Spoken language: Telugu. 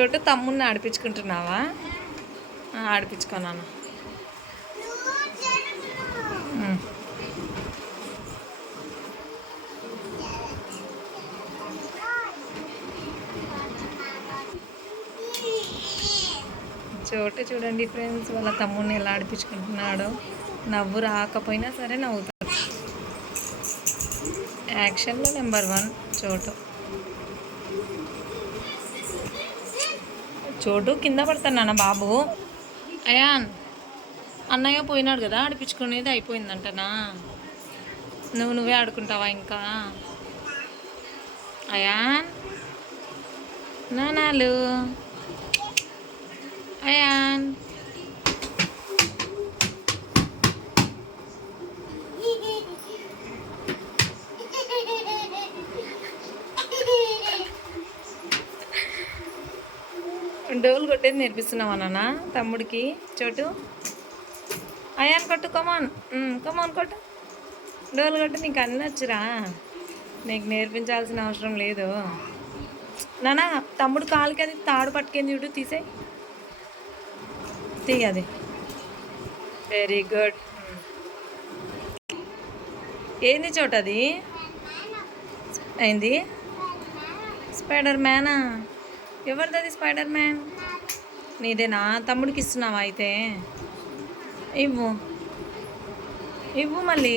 చోటు తమ్ముడిని ఆడిపించుకుంటున్నావా? ఆడిపించుకున్నాను. చోటు చూడండి ఫ్రెండ్స్, వాళ్ళ తమ్ముడిని ఎలా ఆడిపించుకుంటున్నాడో. నవ్వు రాకపోయినా సరే నవ్వుతాడు. యాక్షన్లో నెంబర్ 1 చోటు. చోటు కింద పడుతున్నానా బాబు? అయాన్, అన్నయ్య పోయినాడు కదా, ఆడిపించుకునేది అయిపోయిందంటనా? నువ్వే ఆడుకుంటావా ఇంకా? అయాన్, నానాలు, అయాన్. డోలు కొట్టేది నేర్పిస్తున్నావా నాన్న తమ్ముడికి? చోటు, అయాన్ కొట్టు, కమాన్ కమాన్ కొట్టు, డోలు కొట్టు. నీకు అన్నీ వచ్చురా, నీకు నేర్పించాల్సిన అవసరం లేదు నాన్న. తమ్ముడు కాలుకి అది తాడు పట్టుకేంది చూడు, తీసే తీయది. Very good. ఏంది చోటు అది? అయింది స్పైడర్ మ్యానా? ఎవరిది అది స్పైడర్ మ్యాన్? నీదేనా? తమ్ముడికి ఇస్తున్నావా అయితే? ఇవ్వు ఇవ్వు మళ్ళీ.